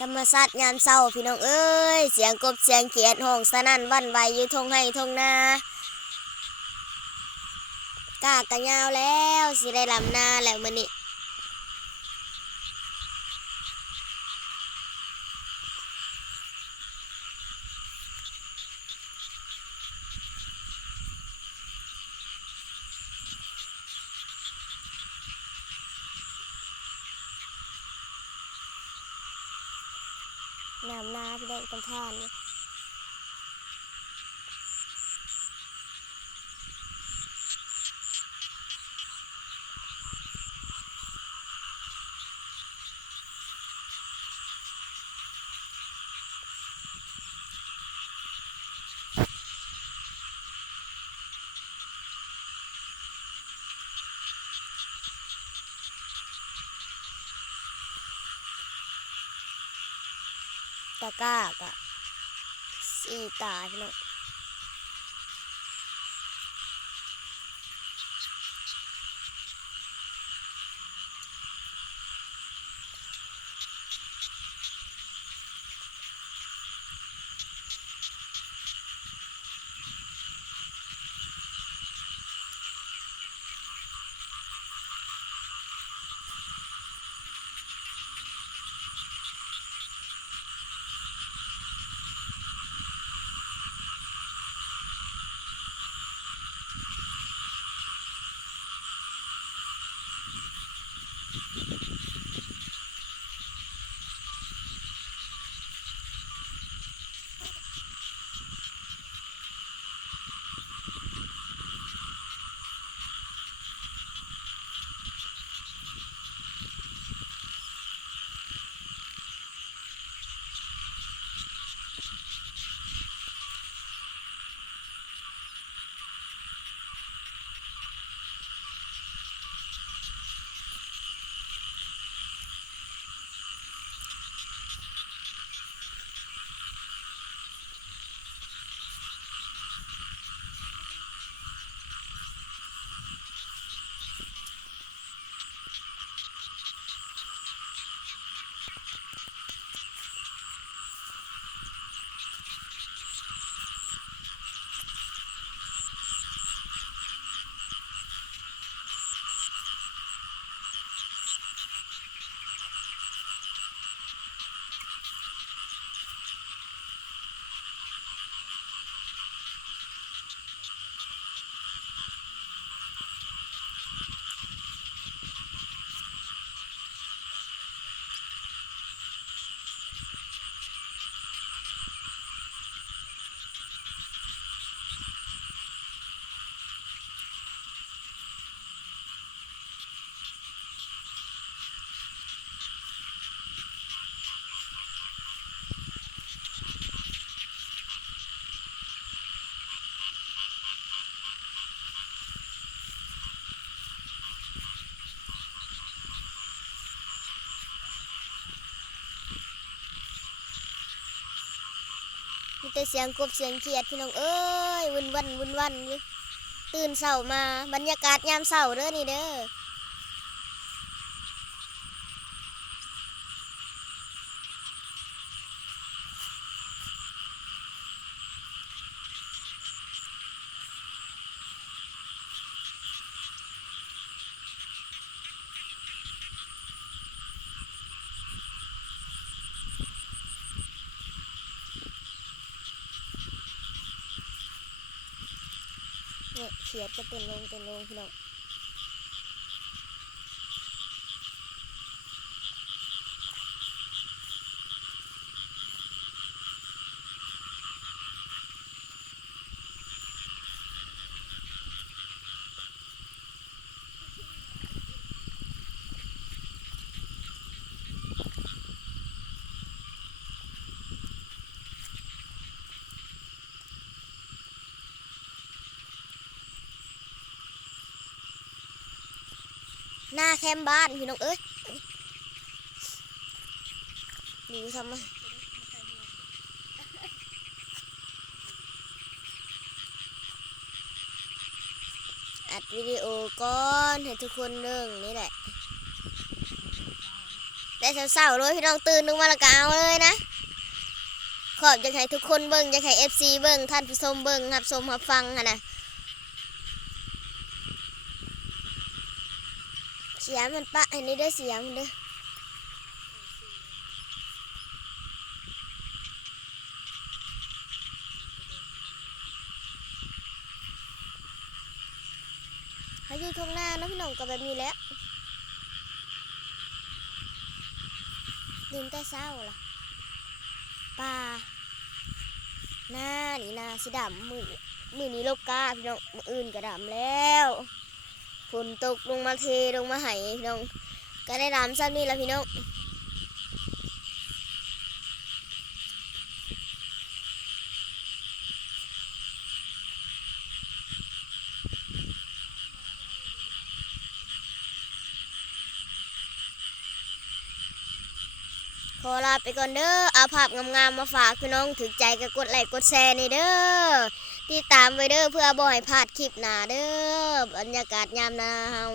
ธรรมชาติยามเศร้าพี่น้องเอ้ยเสียงกบเสียงเขียดห้องสนั่นวันไหวอยู่ทงให้ทงนากากกะยาวแล้วสิได้ลำนาแล้วมื้อนี้ลำนาพี่น้องเป็นท่านตะกร้ากะสีตาพี่น้องมีแต่เสียงกบเสียงเขียดพี่น้องเอ้ยวุ่นวันวุ่นวันอยู่ตื่นเช้ามาบรรยากาศยามเช้าเด้อนี่เด้อเนี่ยเขียดก็เต้นลงพี่น้องหน้าแคมบ้านพี่น้องเอ้ยดูทำไมอัดวิดีโอก่อนให้ทุกคนเรื่องนี่แหละ แต่เศร้าๆเลยพี่น้องตื่นลงมาแล้วก็เอาเลยนะขอบอยากให้ทุกคนเบิ่งอยากให้ FC เบิ่งท่านผู้ชมเบิ่งรับชมรับฟังหั่นน่ะเสียมันปะให้นี่เด้อเสียมันเด้อเขาอยู่ทุ่งนานะพี่น้องก็แบบนี้แหละตื่นแต่เช้าล่ะป่าหน้านี่นาสีดำมือนี้โลกกาพี่น้องมืออื่นก็ดำแล้วฝนตกลงมาเทลงมาให้พี่น้องก็ได้ดำซ้ำนี่ละพี่น้องขอลาไปก่อนเด้อเอาภาพงามๆมาฝากพี่น้องถึงใจก็กดไลค์กดแชร์นี่เด้อติดตามไว้เด้อเพื่อบ่ให้พลาดคลิปหน้าเด้อบรรยากาศยามหนาว